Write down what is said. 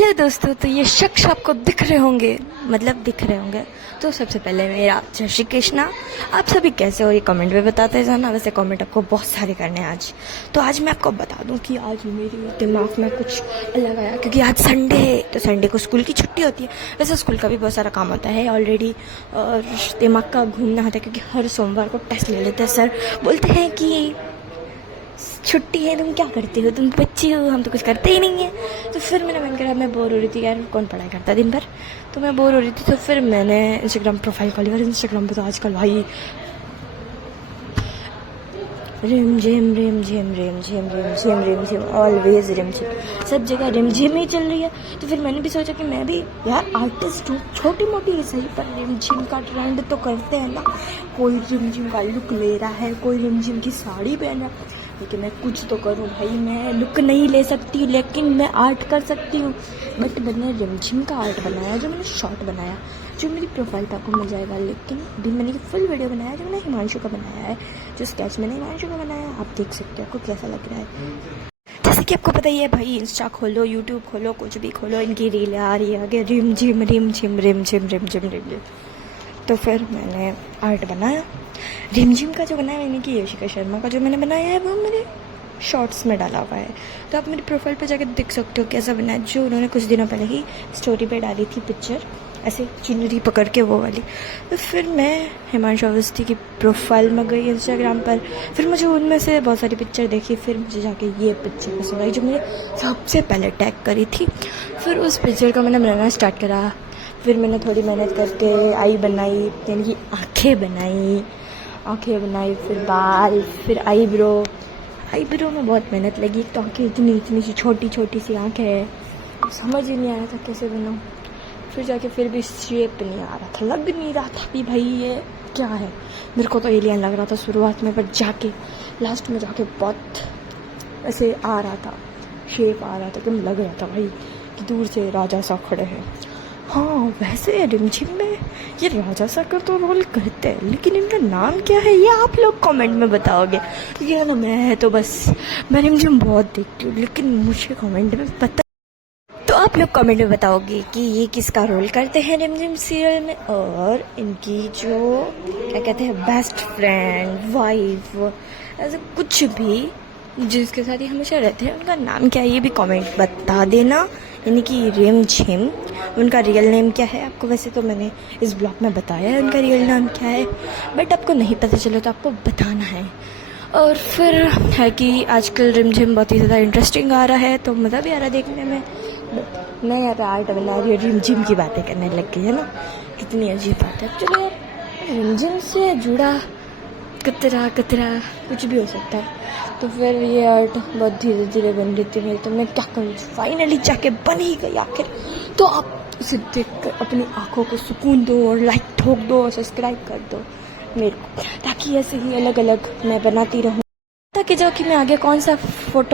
Hello दोस्तों, तो ये शख्स आपको दिख रहे होंगे, तो सबसे पहले मेरा जय श्री कृष्णा। आप सभी कैसे हो ये कमेंट में बताते जाना। वैसे कमेंट आपको बहुत सारे करने हैं आज। तो आज मैं आपको बता दूं कि आज मेरे दिमाग में कुछ अलग आया, क्योंकि आज संडे है, तो संडे को स्कूल की छुट्टी होती है। वैसे स्कूल का भी बहुत सारा काम होता है ऑलरेडी, और दिमाग का घूमना होता है, क्योंकि हर सोमवार को टेस्ट ले लेते हैं। सर बोलते हैं कि छुट्टी है, तुम क्या करते हो, तुम बच्ची हो, हम तो कुछ करते ही नहीं है। तो फिर मेरा मन करा, मैं बोर हो रही थी यार, कौन पढ़ाई करता दिन भर, तो मैं बोर हो रही थी। तो फिर मैंने इंस्टाग्राम प्रोफाइल खोली, और इंस्टाग्राम पे तो आजकल भाई रिम झिम रिम झिम रिम झिम रिम झिम रिम झिम ऑलवेज रिम झिम, सब जगह रिम झिम ही चल रही है। तो फिर मैंने भी सोचा कि मैं भी यार आर्टिस्ट हूँ, छोटी मोटी ही सही, पर रिम झिम का ट्रेंड तो करते हैं ना। कोई रिम झिम का लुक ले रहा है, कोई रिम झिम की साड़ी पहन रहा है, लेकिन मैं कुछ तो करूँ भाई। मैं लुक नहीं ले सकती, लेकिन मैं आर्ट कर सकती हूँ। बट मैंने रिमझिम का आर्ट बनाया, जो मैंने शॉर्ट बनाया, जो मेरी प्रोफाइल पे आपको मिल जाएगा। लेकिन अभी मैंने फुल वीडियो बनाया, जो मैंने हिमांशु का बनाया है, जो स्केच मैंने हिमांशु का बनाया है। आप देख सकते हो आपको कैसा लग रहा है। जैसे कि आपको पता ही है भाई, इंस्टा खोलो, यूट्यूब खोलो, कुछ भी खोलो, इनकी रील आ रही है आगे, रिम झिम रिम झिम रिम झिम रिम झिम रिम झिम। तो फिर मैंने आर्ट बनाया रिमझिम का, जो बनाया मैंने कि यशिका शर्मा का जो मैंने बनाया है, वो मेरे शॉर्ट्स में डाला हुआ है। तो आप मेरी प्रोफाइल पे जाकर देख सकते हो कैसा बना है, जो उन्होंने कुछ दिनों पहले ही स्टोरी पे डाली थी पिक्चर, ऐसे चुनरी पकड़ के वो वाली। तो फिर मैं हिमांशु अवस्थी की प्रोफाइल में गई इंस्टाग्राम पर, फिर मुझे उनमें से बहुत सारी पिक्चर देखी, फिर मुझे जाके ये पिक्चर पसंद आई, जो मैंने सबसे पहले टैग करी थी। फिर उस पिक्चर का मैंने बनाना स्टार्ट करा। फिर मैंने थोड़ी मेहनत करके आई बनाई, यानी कि आँखें बनाई, फिर बाल, फिर आईब्रो में बहुत मेहनत लगी। तो आँखें इतनी सी छोटी सी आँखें है, समझ ही नहीं आया था कैसे बनाऊँ। फिर जाके फिर भी शेप नहीं आ रहा था, लग नहीं रहा था कि भाई ये क्या है। मेरे को तो एलियन लग रहा था शुरुआत में, पर जाके लास्ट में जाके बहुत ऐसे आ रहा था, शेप आ रहा था, कि लग रहा था भाई कि दूर से राजा सा खड़े हैं। हाँ, वैसे रिमझिम में ये राजा साकर तो रोल करते हैं, लेकिन इनका नाम क्या है ये आप लोग कमेंट में बताओगे। ये ना, मैं तो बस मैं रिमझिम बहुत देखती हूँ, लेकिन मुझे कमेंट में पता, तो आप लोग कमेंट में बताओगे कि ये किसका रोल करते हैं रिमझिम सीरियल में, और इनकी जो क्या कहते हैं बेस्ट फ्रेंड, वाइफ, ऐसे कुछ भी जिसके साथ ही हमेशा रहते हैं, उनका नाम क्या है ये भी कमेंट बता देना। यानी कि रिमझिम, उनका रियल नेम क्या है आपको, वैसे तो मैंने इस ब्लॉग में बताया है उनका रियल नाम क्या है, बट आपको नहीं पता चला तो आपको बताना है। और फिर है कि आजकल रिमझिम बहुत ही ज़्यादा इंटरेस्टिंग आ रहा है, तो मज़ा भी आ रहा है देखने में। मैं यहाँ पे आर्ट बना रही हूँ, रिमझिम की बातें करने लग गई है ना, कितनी अजीब बात है। चलो यार, रिमझिम से जुड़ा कतरा कुछ भी हो सकता है। तो फिर ये आर्ट बहुत धीरे धीरे बन रही थी मेरी, तो मैं क्या करूँ, फाइनली जाके बन ही गई आखिर। तो आप उसे देख कर अपनी आंखों को सुकून दो, और लाइक ठोक दो, और सब्सक्राइब कर दो मेरे को, ताकि ऐसे ही अलग अलग मैं बनाती रहूँ, ताकि जो कि मैं आगे कौन सा फोटो